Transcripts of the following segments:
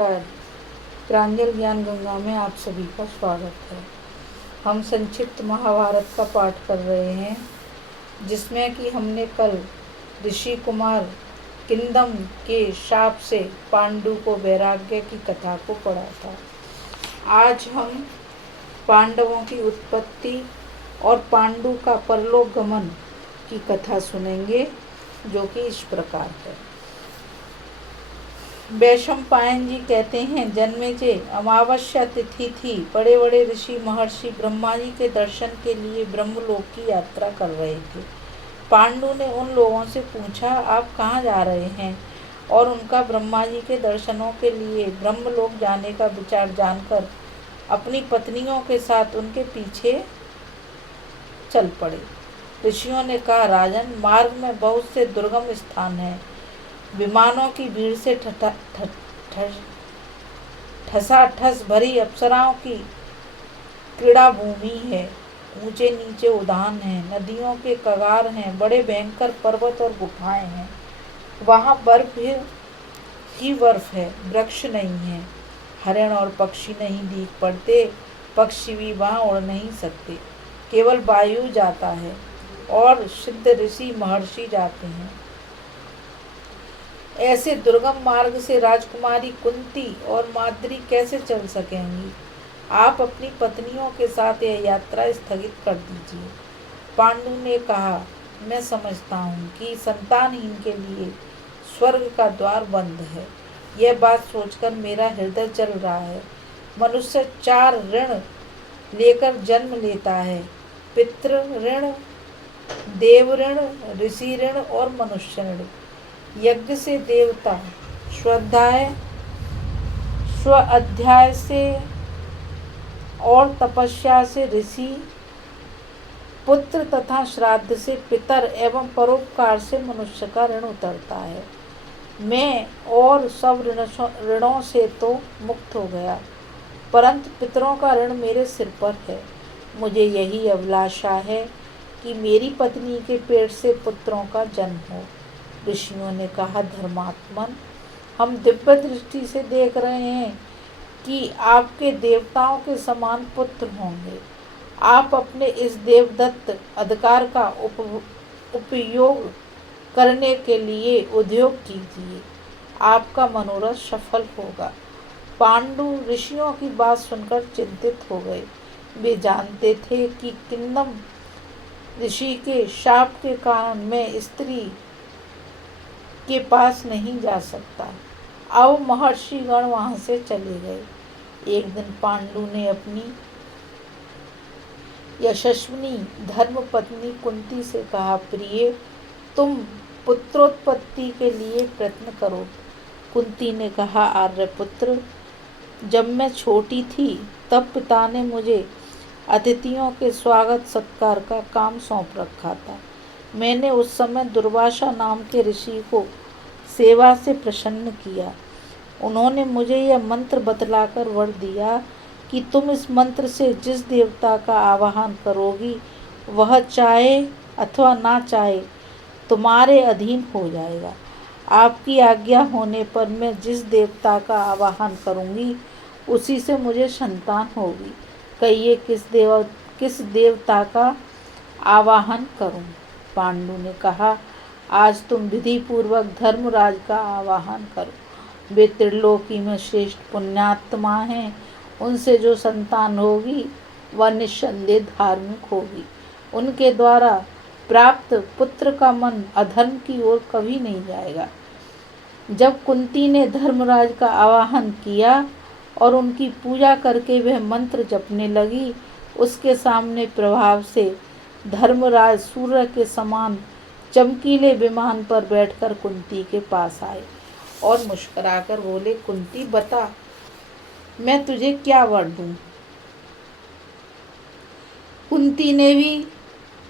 प्रांजल ज्ञान गंगा में आप सभी का स्वागत है। हम संक्षिप्त महाभारत का पाठ कर रहे हैं, जिसमें कि हमने कल ऋषि कुमार किंदम के शाप से पांडु को वैराग्य की कथा को पढ़ा था। आज हम पांडवों की उत्पत्ति और पांडु का परलोक गमन की कथा सुनेंगे, जो कि इस प्रकार है। वैशंपायन जी कहते हैं, जन्मेजय अमावस्या तिथि थी। बड़े बड़े ऋषि महर्षि ब्रह्मा जी के दर्शन के लिए ब्रह्मलोक की यात्रा कर रहे थे। पांडु ने उन लोगों से पूछा, आप कहाँ जा रहे हैं? और उनका ब्रह्मा जी के दर्शनों के लिए ब्रह्मलोक जाने का विचार जानकर अपनी पत्नियों के साथ उनके पीछे चल पड़े। ऋषियों ने कहा, राजन, मार्ग में बहुत से दुर्गम स्थान हैं। विमानों की भीड़ से ठसाठस भरी अप्सराओं की क्रीड़ा भूमि है। ऊंचे नीचे उद्यान हैं, नदियों के कगार हैं, बड़े भयंकर पर्वत और गुफाएं हैं। वहाँ बर्फ ही बर्फ है, वृक्ष नहीं है, हरिण और पक्षी नहीं दिख पड़ते, पक्षी भी वहाँ उड़ नहीं सकते, केवल वायु जाता है और सिद्ध ऋषि महर्षि जाते हैं। ऐसे दुर्गम मार्ग से राजकुमारी कुंती और माद्री कैसे चल सकेंगी? आप अपनी पत्नियों के साथ यह यात्रा स्थगित कर दीजिए। पांडु ने कहा, मैं समझता हूँ कि संतानहीन के लिए स्वर्ग का द्वार बंद है। यह बात सोचकर मेरा हृदय जल रहा है। मनुष्य 4 ऋण लेकर जन्म लेता है: पितृ ऋण, देव ऋण, ऋषि ऋण और मनुष्य ऋण। यज्ञ से देवता, स्वाध्याय से और तपस्या से ऋषि, पुत्र तथा श्राद्ध से पितर एवं परोपकार से मनुष्य का ऋण उतरता है। मैं और सब ऋणों से तो मुक्त हो गया, परंतु पितरों का ऋण मेरे सिर पर है। मुझे यही अभिलाषा है कि मेरी पत्नी के पेट से पुत्रों का जन्म हो। ऋषियों ने कहा, धर्मात्मन, हम दिव्य दृष्टि से देख रहे हैं कि आपके देवताओं के समान पुत्र होंगे। आप अपने इस देवदत्त अधिकार का उपयोग करने के लिए उद्योग कीजिए, आपका मनोरथ सफल होगा। पांडु ऋषियों की बात सुनकर चिंतित हो गए। वे जानते थे कि किंदम ऋषि के शाप के कारण मैं स्त्री के पास नहीं जा सकता। अब महर्षि गण वहां से चले गए। एक दिन पांडु ने अपनी यशस्विनी धर्म पत्नी कुंती से कहा, प्रिय, तुम पुत्रोत्पत्ति के लिए प्रयत्न करो। कुंती ने कहा, आर्यपुत्र, जब मैं छोटी थी तब पिता ने मुझे अतिथियों के स्वागत सत्कार का काम सौंप रखा था। मैंने उस समय दुर्वासा नाम के ऋषि को सेवा से प्रसन्न किया। उन्होंने मुझे यह मंत्र बतलाकर वर दिया कि तुम इस मंत्र से जिस देवता का आवाहन करोगी, वह चाहे अथवा ना चाहे तुम्हारे अधीन हो जाएगा। आपकी आज्ञा होने पर मैं जिस देवता का आवाहन करूंगी, उसी से मुझे संतान होगी। कहिए किस देवता का आवाहन करूं? पांडु ने कहा, आज तुम विधि पूर्वक धर्मराज का आवाहन करो। वे त्रिलोकी में श्रेष्ठ पुण्यात्मा हैं। उनसे जो संतान होगी वह निस्संदेह धार्मिक होगी। उनके द्वारा प्राप्त पुत्र का मन अधर्म की ओर कभी नहीं जाएगा। जब कुंती ने धर्मराज का आवाहन किया और उनकी पूजा करके वह मंत्र जपने लगी, उसके सामने प्रभाव से धर्मराज सूर्य के समान चमकीले विमान पर बैठकर कुंती के पास आए और मुस्कुराकर बोले, कुंती, बता, मैं तुझे क्या वर दूं? कुंती ने भी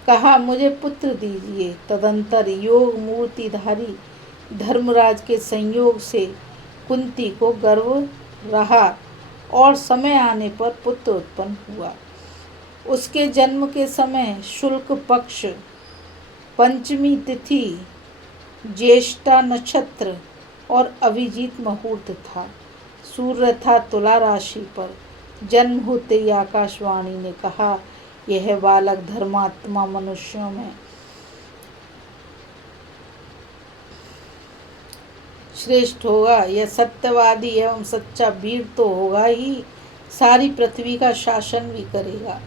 कहा, मुझे पुत्र दीजिए। तदंतर योग मूर्तिधारी धर्मराज के संयोग से कुंती को गर्व रहा और समय आने पर पुत्र उत्पन्न हुआ। उसके जन्म के समय शुक्ल पक्ष पंचमी तिथि, ज्येष्ठा नक्षत्र और अभिजीत मुहूर्त था। सूर्य था तुला राशि पर। जन्म होते ही आकाशवाणी ने कहा, यह बालक धर्मात्मा मनुष्यों में श्रेष्ठ होगा। यह सत्यवादी एवं सच्चा वीर तो होगा ही, सारी पृथ्वी का शासन भी करेगा।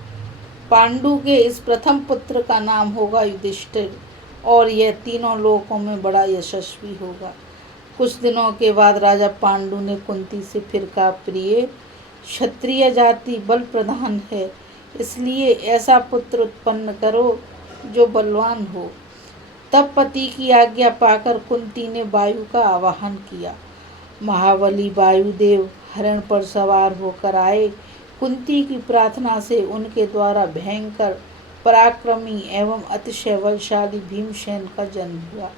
पांडु के इस प्रथम पुत्र का नाम होगा युधिष्ठिर, और यह तीनों लोकों में बड़ा यशस्वी होगा। कुछ दिनों के बाद राजा पांडु ने कुंती से फिर कहा, प्रिय, क्षत्रिय जाति बल प्रधान है, इसलिए ऐसा पुत्र उत्पन्न करो जो बलवान हो। तब पति की आज्ञा पाकर कुंती ने वायु का आवाहन किया। महाबली वायुदेव हरण पर सवार होकर आए। कुंती की प्रार्थना से उनके द्वारा भयंकर पराक्रमी एवं अतिशय बलशाली भीमसेन का जन्म हुआ।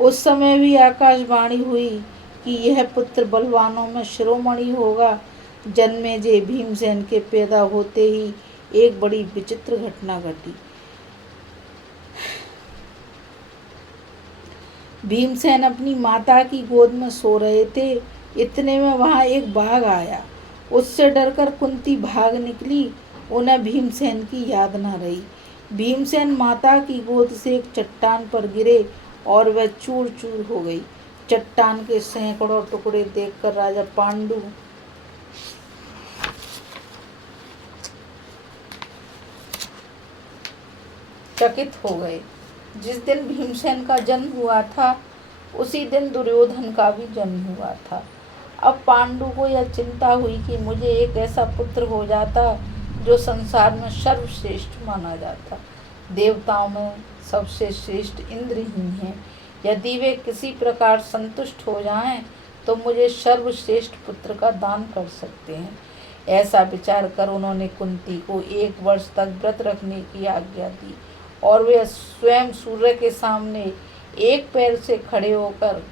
उस समय भी आकाशवाणी हुई कि यह पुत्र बलवानों में शिरोमणि होगा। जन्मेजय भीमसेन के पैदा होते ही एक बड़ी विचित्र घटना घटी। भीमसेन अपनी माता की गोद में सो रहे थे। इतने में वहां एक बाघ आया। उससे डरकर कुंती भाग निकली। उन्हें भीमसेन की याद न रही। भीमसेन माता की गोद से एक चट्टान पर गिरे और वह चूर चूर हो गई। चट्टान के सैकड़ों टुकड़े देखकर राजा पांडु चकित हो गए। जिस दिन भीमसेन का जन्म हुआ था, उसी दिन दुर्योधन का भी जन्म हुआ था। अब पांडु को यह चिंता हुई कि मुझे एक ऐसा पुत्र हो जाता जो संसार में सर्वश्रेष्ठ माना जाता। देवताओं में सबसे श्रेष्ठ इंद्र ही हैं। यदि वे किसी प्रकार संतुष्ट हो जाएं, तो मुझे सर्वश्रेष्ठ पुत्र का दान कर सकते हैं। ऐसा विचार कर उन्होंने कुंती को 1 वर्ष तक व्रत रखने की आज्ञा दी, और वे स्वयं सूर्य के सामने एक पैर से खड़े होकर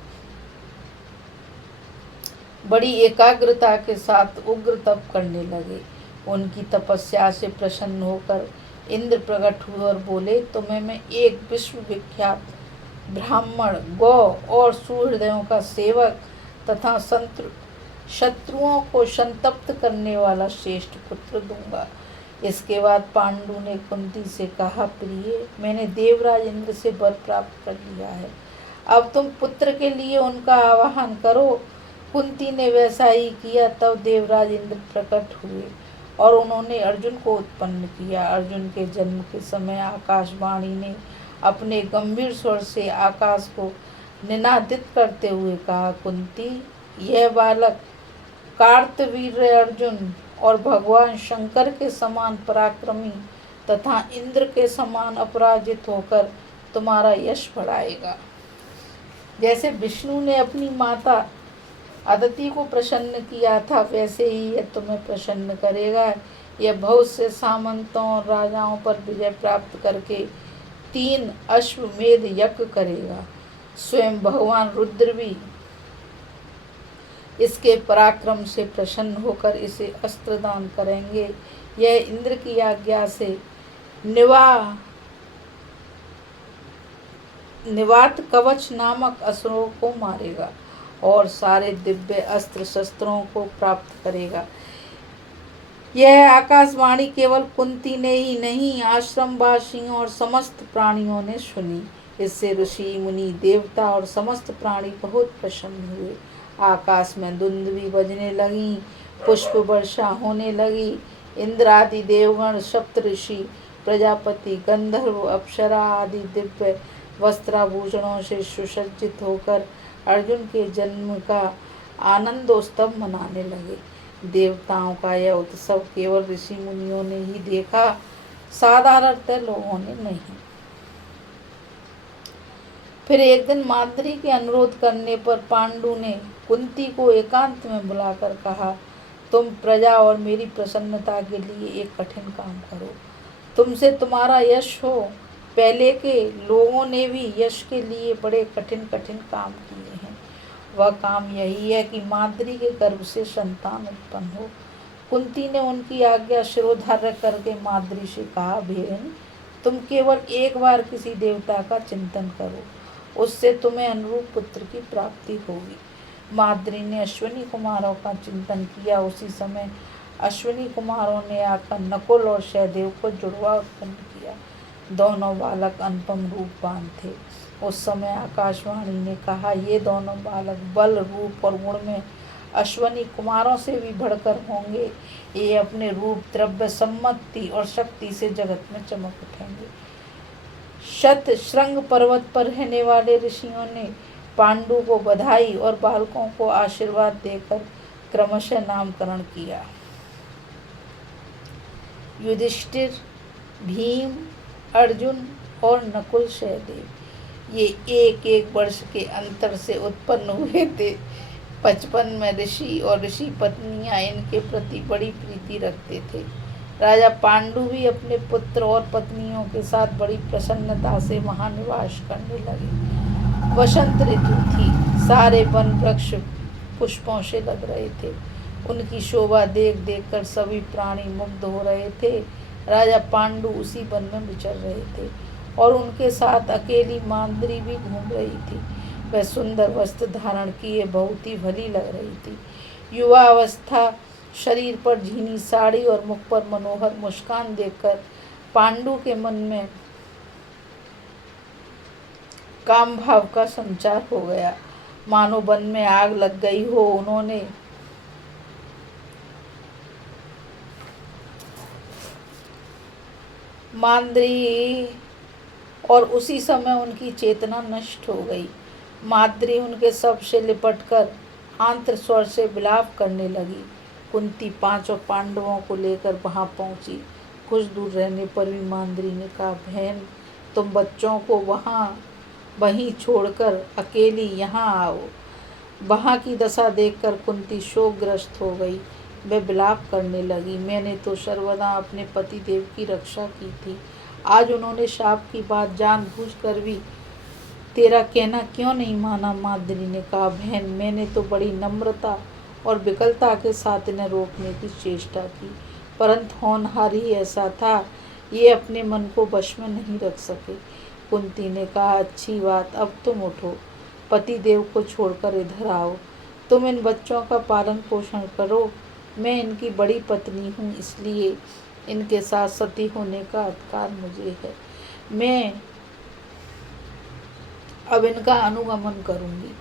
बड़ी एकाग्रता के साथ उग्र तप करने लगे। उनकी तपस्या से प्रसन्न होकर इंद्र प्रकट हुए और बोले, तुम्हें मैं एक विश्वविख्यात ब्राह्मण, गौ और सुहृदयों का सेवक तथा शत्रुओं को संतप्त करने वाला श्रेष्ठ पुत्र दूंगा। इसके बाद पांडु ने कुंती से कहा, प्रिय, मैंने देवराज इंद्र से वर प्राप्त कर लिया है। अब तुम पुत्र के लिए उनका आवाहन करो। कुंती ने वैसा ही किया। तब देवराज इंद्र प्रकट हुए और उन्होंने अर्जुन को उत्पन्न किया। अर्जुन के जन्म के समय आकाशवाणी ने अपने गंभीर स्वर से आकाश को निनादित करते हुए कहा, कुंती, यह बालक कार्तवीर्य अर्जुन और भगवान शंकर के समान पराक्रमी तथा इंद्र के समान अपराजित होकर तुम्हारा यश बढ़ाएगा। जैसे विष्णु ने अपनी माता अदिति को प्रसन्न किया था, वैसे ही यह तुम्हें प्रसन्न करेगा। यह बहुत से सामंतों और राजाओं पर विजय प्राप्त करके 3 अश्वमेध यज्ञ करेगा। स्वयं भगवान रुद्र भी इसके पराक्रम से प्रसन्न होकर इसे अस्त्र दान करेंगे। यह इंद्र की आज्ञा से निवात कवच नामक असुरों को मारेगा और सारे दिव्य अस्त्र शस्त्रों को प्राप्त करेगा। यह आकाशवाणी केवल कुंती ने ही नहीं, आश्रमवासियों और समस्त प्राणियों ने सुनी। इससे ऋषि, मुनि, देवता और समस्त प्राणी बहुत प्रसन्न हुए। आकाश में दुंदुभी बजने लगी, पुष्प वर्षा होने लगी। इंद्र आदि देवगण, सप्तऋषि, प्रजापति, गंधर्व, अप्सरा आदि दिव्य वस्त्राभूषणों से सुसज्जित होकर अर्जुन के जन्म का आनंदोत्सव मनाने लगे। देवताओं का यह उत्सव केवल ऋषि मुनियों ने ही देखा, साधारणतः लोगों ने नहीं। फिर एक दिन माद्री के अनुरोध करने पर पांडु ने कुंती को एकांत में बुलाकर कहा, तुम प्रजा और मेरी प्रसन्नता के लिए एक कठिन काम करो। तुमसे तुम्हारा यश हो। पहले के लोगों ने भी यश के लिए बड़े कठिन कठिन काम किए हैं। वह काम यही है कि माद्री के गर्भ से संतान उत्पन्न हो। कुंती ने उनकी आज्ञा शिरोधार्य करके माद्री से कहा, बहन, तुम केवल एक बार किसी देवता का चिंतन करो, उससे तुम्हें अनुरूप पुत्र की प्राप्ति होगी। माद्री ने अश्विनी कुमारों का चिंतन किया। उसी समय अश्विनी कुमारों ने आकर नकुल और सहदेव को जुड़वा उत्पन्न किया। दोनों बालक अनुपम रूपवान थे। उस समय आकाशवाणी ने कहा, ये दोनों बालक बल, रूप और गुण में अश्विनी कुमारों से भी बढ़कर होंगे। ये अपने रूप, द्रव्य, सम्मति और शक्ति से जगत में चमक उठेंगे। शतशृंग पर्वत पर रहने वाले ऋषियों ने पांडु को बधाई और बालकों को आशीर्वाद देकर क्रमशः नामकरण किया। युधिष्ठिर, भीम, अर्जुन और नकुल, सहदेव ये एक एक वर्ष के अंतर से उत्पन्न हुए थे। बचपन में ऋषि और ऋषि पत्नियां इनके प्रति बड़ी प्रीति रखते थे। राजा पांडु भी अपने पुत्र और पत्नियों के साथ बड़ी प्रसन्नता से वहां निवास करने लगे। वसंत ऋतु थी। सारे वन वृक्ष पुष्पों से लग रहे थे। उनकी शोभा देख देख कर सभी प्राणी मुग्ध हो रहे थे। राजा पांडु उसी वन में विचर रहे थे और उनके साथ अकेली माद्री भी घूम रही थी। वह सुंदर वस्त्र धारण किए बहुत ही भली लग रही थी। युवा अवस्था, शरीर पर झीनी साड़ी और मुख पर मनोहर मुस्कान देखकर पांडु के मन में काम भाव का संचार हो गया। मानो वन में आग लग गई हो। उन्होंने माद्री और उसी समय उनकी चेतना नष्ट हो गई। माद्री उनके शव से लिपटकर आंत्र स्वर से विलाप करने लगी। कुंती पांचों पांडवों को लेकर वहां पहुंची। कुछ दूर रहने पर भी माद्री ने कहा, बहन, तुम बच्चों को वहीं छोड़कर अकेली यहाँ आओ। वहां की दशा देखकर कुंती शोकग्रस्त हो गई। वह विलाप करने लगी, मैंने तो सर्वदा अपने पति देव की रक्षा की थी। आज उन्होंने शाप की बात जानबूझकर भी तेरा कहना क्यों नहीं माना। माद्री ने कहा, बहन, मैंने तो बड़ी नम्रता और विकलता के साथ इन्हें रोकने की चेष्टा की, परंतु होनहार ही ऐसा था, ये अपने मन को वश में नहीं रख सके। कुंती ने कहा, अच्छी बात, अब तुम उठो, पति देव को छोड़कर इधर आओ। तुम इन बच्चों का पालन पोषण करो। मैं इनकी बड़ी पत्नी हूँ, इसलिए इनके साथ सती होने का अधिकार मुझे है। मैं अब इनका अनुगमन करूंगी।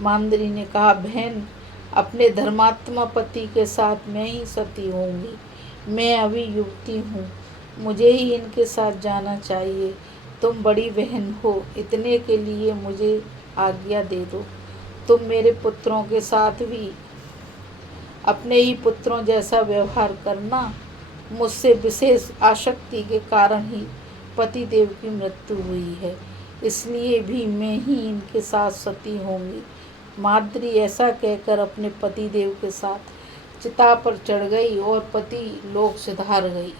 माद्री ने कहा, बहन, अपने धर्मात्मा पति के साथ मैं ही सती होंगी। मैं अभी युवती हूँ, मुझे ही इनके साथ जाना चाहिए। तुम बड़ी बहन हो, इतने के लिए मुझे आज्ञा दे दो। तुम मेरे पुत्रों के साथ भी अपने ही पुत्रों जैसा व्यवहार करना। मुझसे विशेष आसक्ति के कारण ही पति देव की मृत्यु हुई है, इसलिए भी मैं ही इनके साथ सती होंगी। माद्री ऐसा कहकर अपने पति देव के साथ चिता पर चढ़ गई और पति लोक सिधार गई।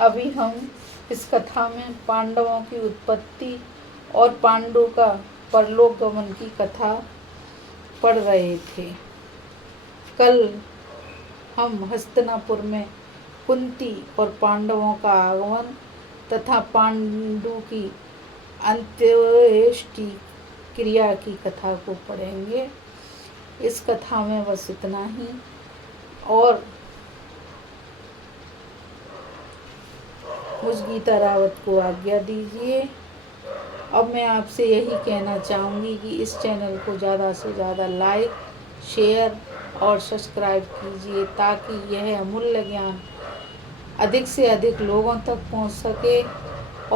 अभी हम इस कथा में पांडवों की उत्पत्ति और पांडु का परलोक गमन की कथा पढ़ रहे थे। कल हम हस्तिनापुर में कुंती और पांडवों का आगमन तथा पांडु की अंत्येष्टि क्रिया की कथा को पढ़ेंगे। इस कथा में बस इतना ही। और मुझ गीता रावत को आज्ञा दीजिए। अब मैं आपसे यही कहना चाहूँगी कि इस चैनल को ज़्यादा से ज़्यादा लाइक, शेयर और सब्सक्राइब कीजिए, ताकि यह अमूल्य ज्ञान अधिक से अधिक लोगों तक पहुंच सके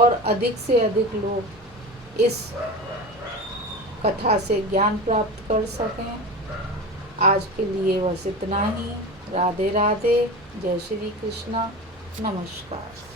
और अधिक से अधिक लोग इस कथा से ज्ञान प्राप्त कर सकें। आज के लिए बस इतना ही। राधे राधे। जय श्री कृष्णा। नमस्कार।